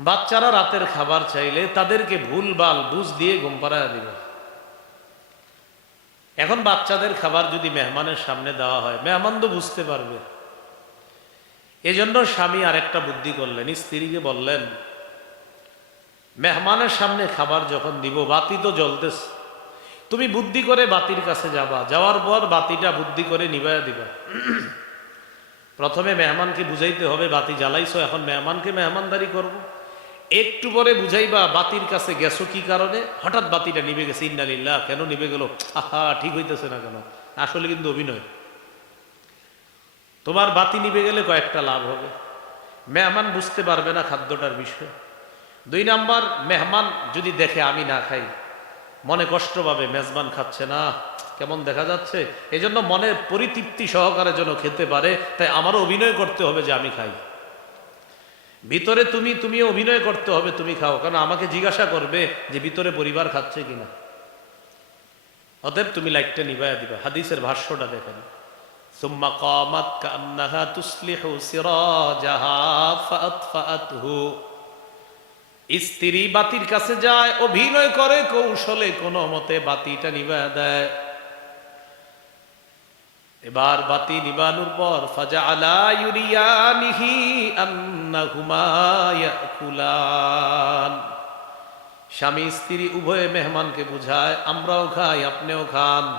বাচ্চারা রাতের খাবার চাইলে তাদেরকে ভুলবাল বুঝ দিয়ে ঘুম পাড়ায় দিবে। এখন বাচ্চাদের খাবার যদি মেহমানের সামনে দেওয়া হয়, মেহমান তো বুঝতে পারবে। এজন্য স্বামী আরেকটা বুদ্ধি করলেন, স্ত্রীকে বললেন, মেহমানের সামনে খাবার যখন দিব, বাতি তো জ্বলতেছে। তুমি বুদ্ধি করে বাতির কাছে যাবা। যাওয়ার পর বাতিটা বুদ্ধি করে নিবাইয়া দিবা। প্রথমে মেহমানকে বুঝাইতে হবে, বাতি জ্বালাইছো, এখন মেহমানকে মেহমানদারি করব। একটু পরে বুঝাইবা, বাতির কাছে গেছো কি কারণে? হঠাৎ বাতিটা নিবে গেছে ইন্নালিল্লাহ কেন নিবে গেল? আহা, ঠিক হইতেছে না কেন? আসলে কিন্তু অভিনয়। তোমার বাতি নিবে গেলে কয়েকটা লাভ হবে। মেহমান বুঝতে পারবে না খাদ্যটার বিষয়। দুই নাম্বার, মেহমান যদি দেখে আমি না খাই মনে কষ্ট পাবে মেজবান খাচ্ছে না কেমন দেখা যাচ্ছে এই জন্য মনে পরিতৃপ্তি সহকারে যেন খেতে পারে তাই আমারও অভিনয় করতে হবে যে আমি খাই ভিতরে তুমি তুমি অভিনয় করতে হবে তুমি খাও কারণ আমাকে জিজ্ঞাসা করবে যে ভিতরে পরিবার খাচ্ছে কিনা অতএব তুমি লাইটটা নিবাইয়া দিবা হাদিসের ভাষ্যটা দেখেন ثم قامت كأنها تصلح سراجها فأطفأته স্ত্রী বাতির কাছে যায়, অভিনয় করে, কৌশলে কোনো মতে বাতিটা নিভা দেয়। এবার বাতি নিবানোর পর ফাজা আলা ইউরিয়ানিহি স্বামী স্ত্রী উভয়ে মেহমানকে বুঝায়, আমরাও খাই, আপনিও খান।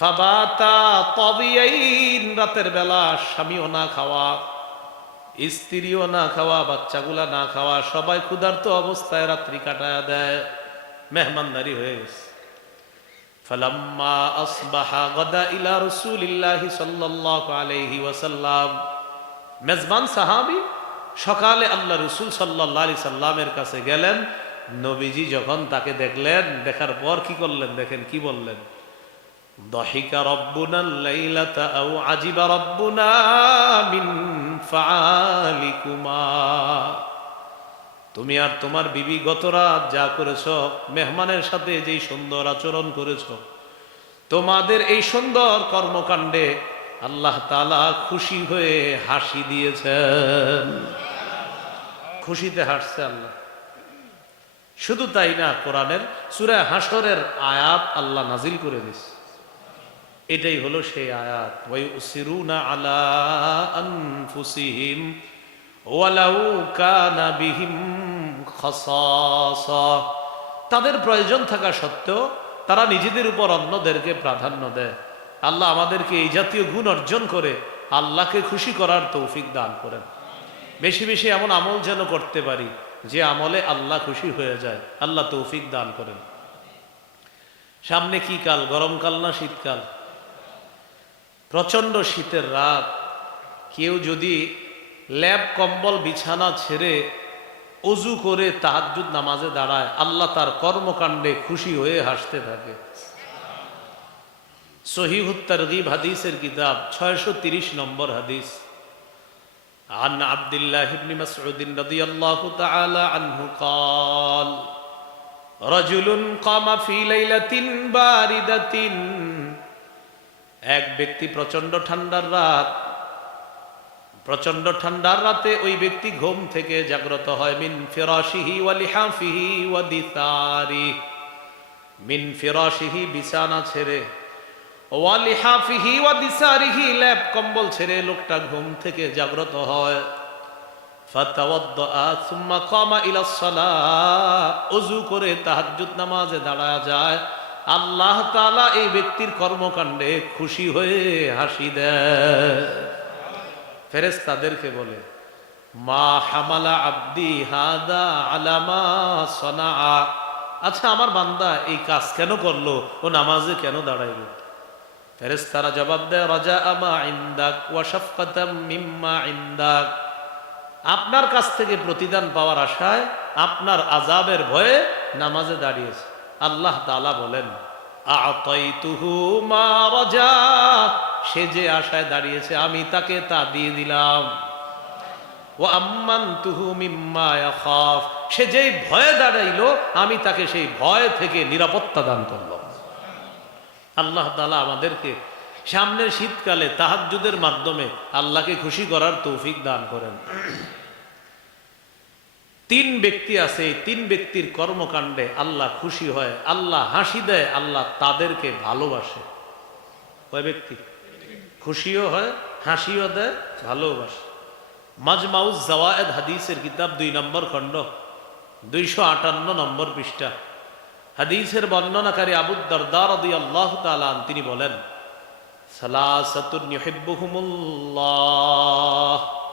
ফাবাতা তবিয়াইন, রাতের বেলা স্বামীও না খাওয়া। স্ত্রীও না খাওয়া বাচ্চাগুলা না খাওয়া সবাই ক্ষুধার্ত অবস্থায় রাত্রি কাটায় দেয় মেহমানদারি হয়ে গেছে فلما أصبح غدا إلى رسول الله صلى الله عليه وسلم মেজবান সাহাবি সকালে আল্লাহ রসুল সাল্লাহ আলি সাল্লামের কাছে গেলেন নবীজি যখন তাকে দেখলেন দেখার পর কি করলেন দেখেন কি বললেন দহিকা রব্বুনা লাইলাতা আও আজিবা রব্বুনা মিন ফালিকুমা তুমি আর তোমার বিবি গত রাত যা করেছ, মেহমানের সাথে যেই সুন্দর আচরণ করেছ, তোমাদের এই সুন্দর কর্মকাণ্ডে আল্লাহ তালা খুশি হয়ে হাসি দিয়েছেন। খুশিতে হাসছে আল্লাহ। শুধু তাই না, কোরআনের সুরা হাসরের আয়াত আল্লাহ নাজিল করে দিচ্ছে এটাই হলো সেই আয়াত। ওয়াই উসিরুনা আলা আনফুসিহিম, ওয়ালাউ কানা বিহিম খাসাসা। তাদের প্রয়োজন থাকা সত্ত্বেও তারা নিজেদের উপর অন্যদেরকে প্রাধান্য দেয়। আল্লাহ আমাদেরকে এই জাতীয় গুণ অর্জন করে আল্লাহকে খুশি করার তৌফিক দান করেন। বেশি বেশি এমন আমল যেন করতে পারি, যে আমলে আল্লাহ খুশি হয়ে যায়, আল্লাহ তৌফিক দান করেন। সামনে কি কাল? গরমকাল না শীতকাল? প্রচন্ড শীতের রাত কেউ যদি ল্যাব কম্বল বিছানা ছেড়ে অজু করে তাহাজুদ নামাজে দাঁড়ায় আল্লাহ তার কর্মকাণ্ডে খুশি হয়ে হাসতে থাকে সহিহুত্তারগিব হাদিসের কিতাব ছয়শো তিরিশ নম্বর হাদিস عن عبد الله بن مسعود رضي الله تعالى عنه قال رجل قام في ليلة باردة এক ব্যক্তি প্রচণ্ড ঠান্ডার রাত প্রচণ্ড ঠান্ডার রাতে ওই ব্যক্তি ঘুম থেকে জাগ্রত হয়, মিন ফিরাশিহি ওয়া লিহাফিহি ওয়া দিতারি মিন ফিরাশিহি বিছানা ছেড়ে। ওয়া লিহাফিহি ওয়া দিসারিহি ল্যাপ কম্বল ছেড়ে লোকটা ঘুম থেকে জাগ্রত হয়। ফাতাওয়াদ্দা সুম্মা কামা ইলা সালাহ ওযু করে তাহাজ্জুদ নামাজে দাঁড়ায় যায়। আল্লাহ তাআলা এই ব্যক্তির কর্মকাণ্ডে খুশি হয়ে হাসি দেয়। তাদেরকে বলে, মা হামালা আব্দি হাদা আলামা সনা আচ্ছা আমার বান্দা এই কাজ কেন করল ও নামাজে কেন দাঁড়াইল? ফেরেস তারা জবাব দেয় রাজা আমা ইন্দাক ওয়াশাফাতাম মিম্মা ইন্দাক। আপনার কাছ থেকে প্রতিদান পাওয়ার আশায় আপনার আজাবের ভয়ে নামাজে দাঁড়িয়েছে। আল্লাহ তালা বলেন সে যে আশায় দাঁড়িয়েছে, আমি তাকে তা দিয়ে দিলাম। ও তুহু মিম্মা সে যেই ভয়ে দাঁড়াইলো, আমি তাকে সেই ভয় থেকে নিরাপত্তা দান করলাম। আল্লাহ তাআলা আমাদেরকে সামনের শীতকালে তাহাজ্জুদের মাধ্যমে আল্লাহকে খুশি করার তৌফিক দান করেন। তিন ব্যক্তি আছে, এই তিন ব্যক্তির কর্মকাণ্ডে আল্লাহ খুশি হয়, আল্লাহ হাসি দেয়, আল্লাহ তাদেরকে ভালোবাসে। কয় ব্যক্তি? খুশিও হয়, হাসিও দেয়, ভালোবাসে। মাজমাউজ জাওয়ায়েদ হাদিসের কিতাব দুই নম্বর খণ্ড, দুইশো আটান্ন নম্বর পৃষ্ঠা। হাদিসের বর্ণনাকারী আবু দরদার আল্লাহ তালান তিনি বলেন, সালাসাতুন ইউহিব্বুহুমুল্লাহ।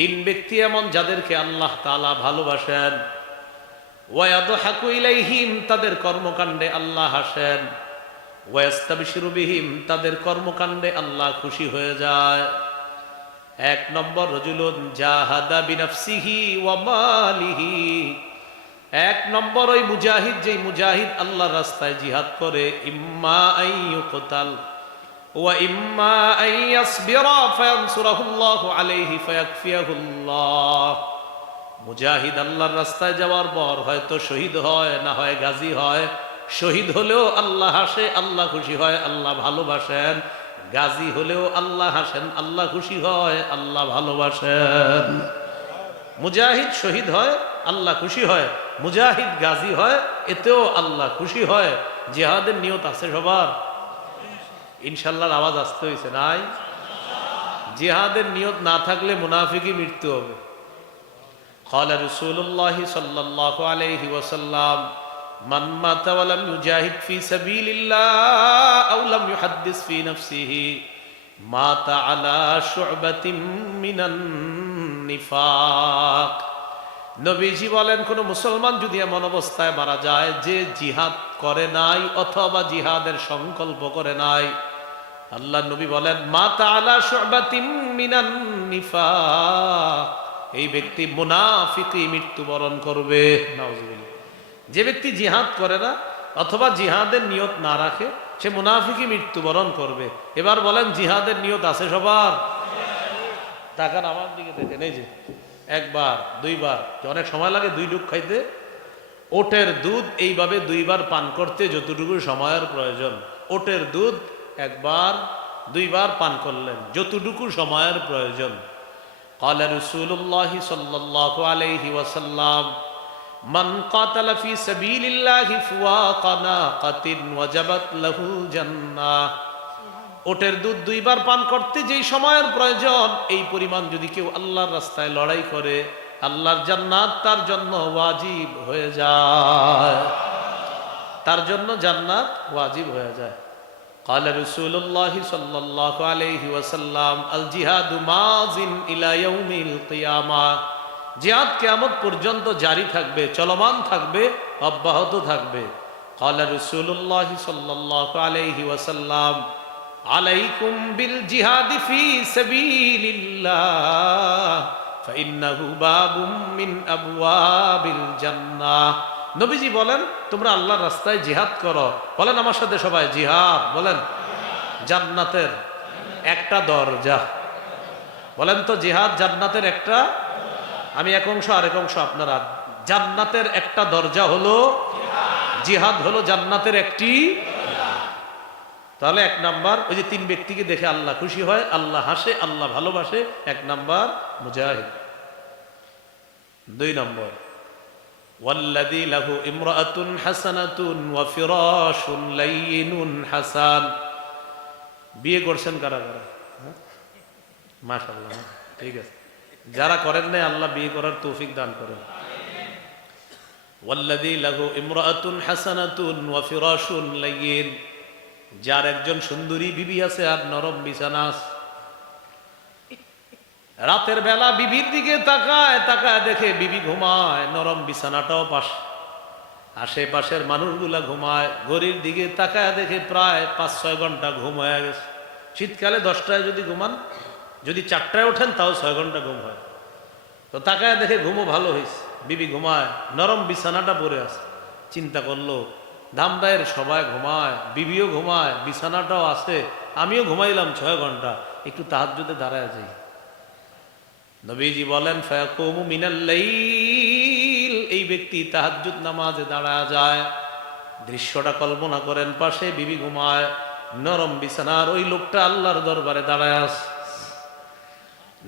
তিন ব্যক্তি এমন যাদেরকে আল্লাহ তালা ভালোবাসেন। ওয়ায়াদহাকু ইলাইহিম, তাদের কর্মকাণ্ডে আল্লাহ হাসেন। তাদের কর্মকাণ্ডে আল্লাহ খুশি হয়ে যায়। এক নম্বর রজুলুন বিনাফসিহি ওয়া মালিহি। এক নম্বর ওই মুজাহিদ, যেই মুজাহিদ আল্লাহর রাস্তায় জিহাদ করে, ইম্মা আইয়ুকতাল ওয়া ইম্মা আইয়াসবিরা ফায়ানসুরাহু আল্লাহু আলাইহি ফায়াকফিয়াহু আল্লাহ মুজাহিদ আল্লাহর রাস্তায় যাওয়ার পর হয়তো শহীদ হয়, না হয় গাজী হয়। শহীদ হলেও আল্লাহ হাসে আল্লাহ খুশি হয়, আল্লাহ ভালোবাসেন। গাজী হলেও আল্লাহ হাসেন আল্লাহ খুশি হয়, আল্লাহ ভালোবাসেন। মুজাহিদ শহীদ হয়, আল্লাহ খুশি হয়। মুজাহিদ গাজী হয়, এতেও আল্লাহ খুশি হয়। জিহাদের নিয়ত আছে সবার। ইনশাল্লাহর আওয়াজ আসতে হয়েছে নাই জিহাদের নিয়ত না থাকলে মুনাফিকই মৃত্যু হবে قال رسول الله صلى الله عليه وسلم من مات ولم يجاهد في سبيل الله أو لم يحدث في نفسه مات على شعبة من النفاق নবীজি বলেন কোন মুসলমান যদি এমন অবস্থায় মারা যায় যে জিহাদ করে নাই অথবা জিহাদের সংকল্প করে নাই আল্লাহ নবী বলেন আলা শুবাতিম মিনান এই ব্যক্তি মুনাফিকি মৃত্যুবরণ করবে। যে ব্যক্তি জিহাদ করে না, অথবা জিহাদের নিয়ত না রাখে, সে মুনাফিকি মৃত্যুবরণ করবে। এবার বলেন, জিহাদের নিয়ত আছে সবার? টাকার আমার দিকে দেখেন, এই যে, একবার, দুইবার অনেক সময় লাগে দুই ডুব খাইতে, ওটের দুধ এইভাবে দুইবার পান করতে যতটুকু সময়ের প্রয়োজন। ওটের দুধ একবার দুইবার পান করলেন যতটুকু সময়ের প্রয়োজন قال رسول الله صلى الله عليه وسلم من قاتل في سبيل الله فواق ناقة وجبت له الجنة ওটের দুধ দুইবার পান করতে যেই সময়ের প্রয়োজন এই পরিমাণ যদি কেউ আল্লাহর রাস্তায় লড়াই করে আল্লাহর জান্নাত তার জন্য ওয়াজিব হয়ে যায় তার জন্য জান্নাত ওয়াজিব হয়ে যায় قال رسول الله صلى الله عليه وسلم الجهاد ماض الى يوم القيامه জিহাদ কিয়ামত পর্যন্ত জারি থাকবে চলমান থাকবে অব্যাহত থাকবে قال رسول الله صلى الله عليه وسلم عليكم بالجهاد في سبيل الله فإنه باب من أبواب الجنة নবীজি বলেন, তোমরা আল্লাহর রাস্তায় জিহাদ করো। বলেন আমার সাথে সবাই, জিহাদ। বলেন, জান্নাতের একটা দরজা। বলেন তো, জিহাদ জান্নাতের একটা? আমি এক অংশ, আরেক অংশ আপনারা, জান্নাতের একটা দরজা হলো, জিহাদ হলো জান্নাতের একটি তাহলে এক নাম্বার, ওই যে তিন ব্যক্তিকে দেখে আল্লাহ খুশি হয়, আল্লাহ হাসে, আল্লাহ ভালোবাসে, এক নাম্বার মুজাহিদ। দুই নম্বর والذي له امرأة حسنة وفراش لين حسان বিয়ে করছেন কারা কারা মাশাল্লাহ ঠিক আছে যারা করেন নাই আল্লাহ বিয়ে করার তৌফিক দান করেন والذي له امرأة حسنة وفراش لين যার একজন সুন্দরী বিবি আছে আর নরম বিছানা আছে রাতের বেলা বিবির দিকে তাকায় তাকায় দেখে বিবি ঘুমায়, নরম বিছানাটাও পাশ। আশেপাশের মানুষগুলা ঘুমায় ঘড়ির দিকে তাকায় দেখে প্রায় পাঁচ ছয় ঘণ্টা ঘুম হয়ে গেছে। শীতকালে দশটায় যদি ঘুমান, যদি চারটায় ওঠেন, তাও ছয় ঘণ্টা ঘুম হয়। তো তাকায় দেখে ঘুমও ভালো হয়েছে বিবি ঘুমায়, নরম বিছানাটা পড়ে আছে। চিন্তা করল ধামদায়ের সবাই ঘুমায়, বিবিও ঘুমায়, বিছানাটাও আছে, আমিও ঘুমাইলাম ছয় ঘণ্টা, একটু তাহার যদি দাঁড়ায় যাই। নবীজি বলেন এই ব্যক্তি তাহাজ্জুদ নামাজে দাঁড়ায় যায়। দৃশ্যটা কল্পনা করেন, পাশে বিবি ঘুমায়, নরম বিছানার ওই লোকটা আল্লাহর দরবারে দাঁড়ায় আছে।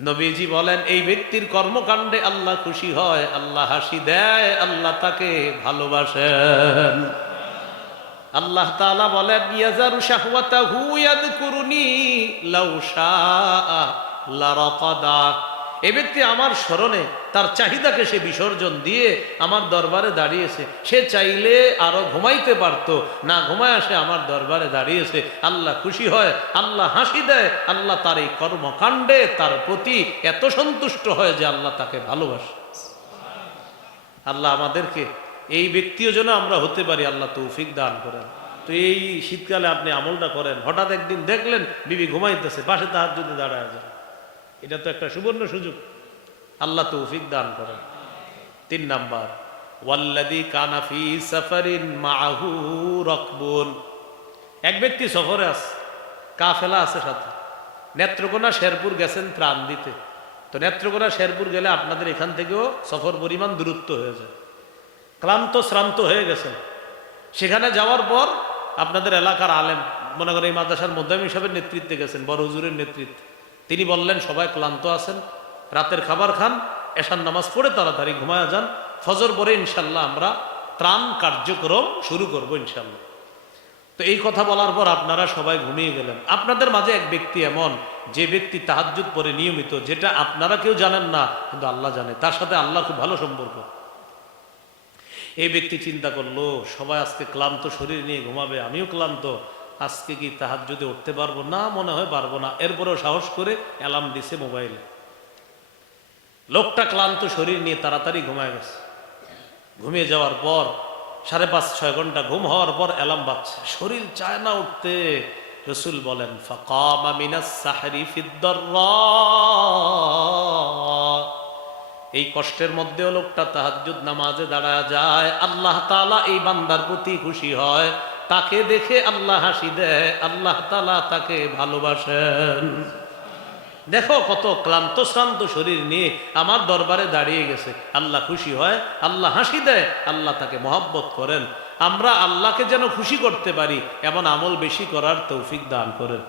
নবীজি বলেন, এই ব্যক্তির কর্মকাণ্ডে আল্লাহ খুশি হয়, আল্লাহ হাসি দেয়, আল্লাহ তাকে ভালোবাসেন। আল্লাহ তাআলা বলেন ইয়াজারু শাহওয়াতাহু ইয়াযকুরুনি লাউ শাআ লারাকাদা। এই ব্যক্তি আমার স্মরণে তার চাহিদাকে সে বিসর্জন দিয়ে আমার দরবারে দাঁড়িয়েছে। সে চাইলে আরও ঘুমাইতে পারত, না ঘুমায় আসে আমার দরবারে দাঁড়িয়েছে। আল্লাহ খুশি হয়, আল্লাহ হাসি দেয়, আল্লাহ তার এই কর্মকাণ্ডে তার প্রতি এত সন্তুষ্ট হয় যে আল্লাহ তাকে ভালোবাসে। আল্লাহ আমাদেরকে এই ব্যক্তিও যেন আমরা হতে পারি, আল্লাহ তৌফিক দান করেন। তো এই শীতকালে আপনি আমলটা করেন। হঠাৎ একদিন দেখলেন বিবি ঘুমাইতেছে, পাশে তাহার যদি দাঁড়ায় যায় এটা তো একটা সুবর্ণ সুযোগ। আল্লাহ তৌফিক দান করেন। তিন নাম্বার ওয়াল্লাদি কানাফি সাফারিন মাহু রকবুল এক ব্যক্তি সফরে আছে কাফেলা আছে সাথে। নেত্রকোনা শেরপুর গেছেন ত্রাণ দিতে। তো নেত্রকোনা শেরপুর গেলে আপনাদের এখান থেকেও সফর পরিমাণ দূরত্ব হয়ে যায়। ক্লান্ত, শ্রান্ত হয়ে গেছেন। সেখানে যাওয়ার পর আপনাদের এলাকার আলেম, মনে করেন এই মাদ্রাসার মধ্যমী সাহেবের নেতৃত্বে গেছেন, বড় হুজুরের নেতৃত্বে। তিনি বললেন, সবাই ক্লান্ত আছেন, রাতের খাবার খান এশান নামাজ পড়ে তাড়াতাড়ি ঘুমায় যান, ফজর পরে ইনশাল্লাহ আমরা ত্রাণ কার্যক্রম শুরু করব ইনশাল্লাহ তো এই কথা বলার পর আপনারা সবাই ঘুমিয়ে গেলেন। আপনাদের মাঝে এক ব্যক্তি এমন, যে ব্যক্তি তাহাজ্জুদ পরে নিয়মিত, যেটা আপনারা কেউ জানেন না, কিন্তু আল্লাহ জানে, তার সাথে আল্লাহ খুব ভালো সম্পর্ক। এই ব্যক্তি চিন্তা করল, সবাই আজকে ক্লান্ত, শরীর নিয়ে ঘুমাবে, আমিও ক্লান্ত আজকে কি তাহার যদি উঠতে পারব? না, মনে হয় পারব না। এরপরেও সাহস করে অ্যালার্ম দিছে মোবাইলে। লোকটা ক্লান্ত শরীর নিয়ে তাড়াতাড়ি ঘুমায় গেছে। ঘুমিয়ে যাওয়ার পর সাড়ে পাঁচ, ছয় ঘণ্টা ঘুম হওয়ার পর অ্যালার্ম বাজছে। শরীর চায় না উঠতে। রসুল বলেন এই কষ্টের মধ্যেও লোকটা তাহাজ্জুদ নামাজে দাঁড়া যায়। আল্লাহ তাআলা এই বান্দার প্রতি খুশি হয়। তাকে দেখে আল্লাহ হাসি দেয়, আল্লাহ তালা তাকে ভালোবাসেন। দেখো কত ক্লান্ত, শ্রান্ত শরীর নিয়ে আমার দরবারে দাঁড়িয়ে গেছে। আল্লাহ খুশি হয়, আল্লাহ হাসি দেয়, আল্লাহ তাকে মহব্বত করেন। আমরা আল্লাহকে যেন খুশি করতে পারি, এমন আমল বেশি করার তৌফিক দান করেন।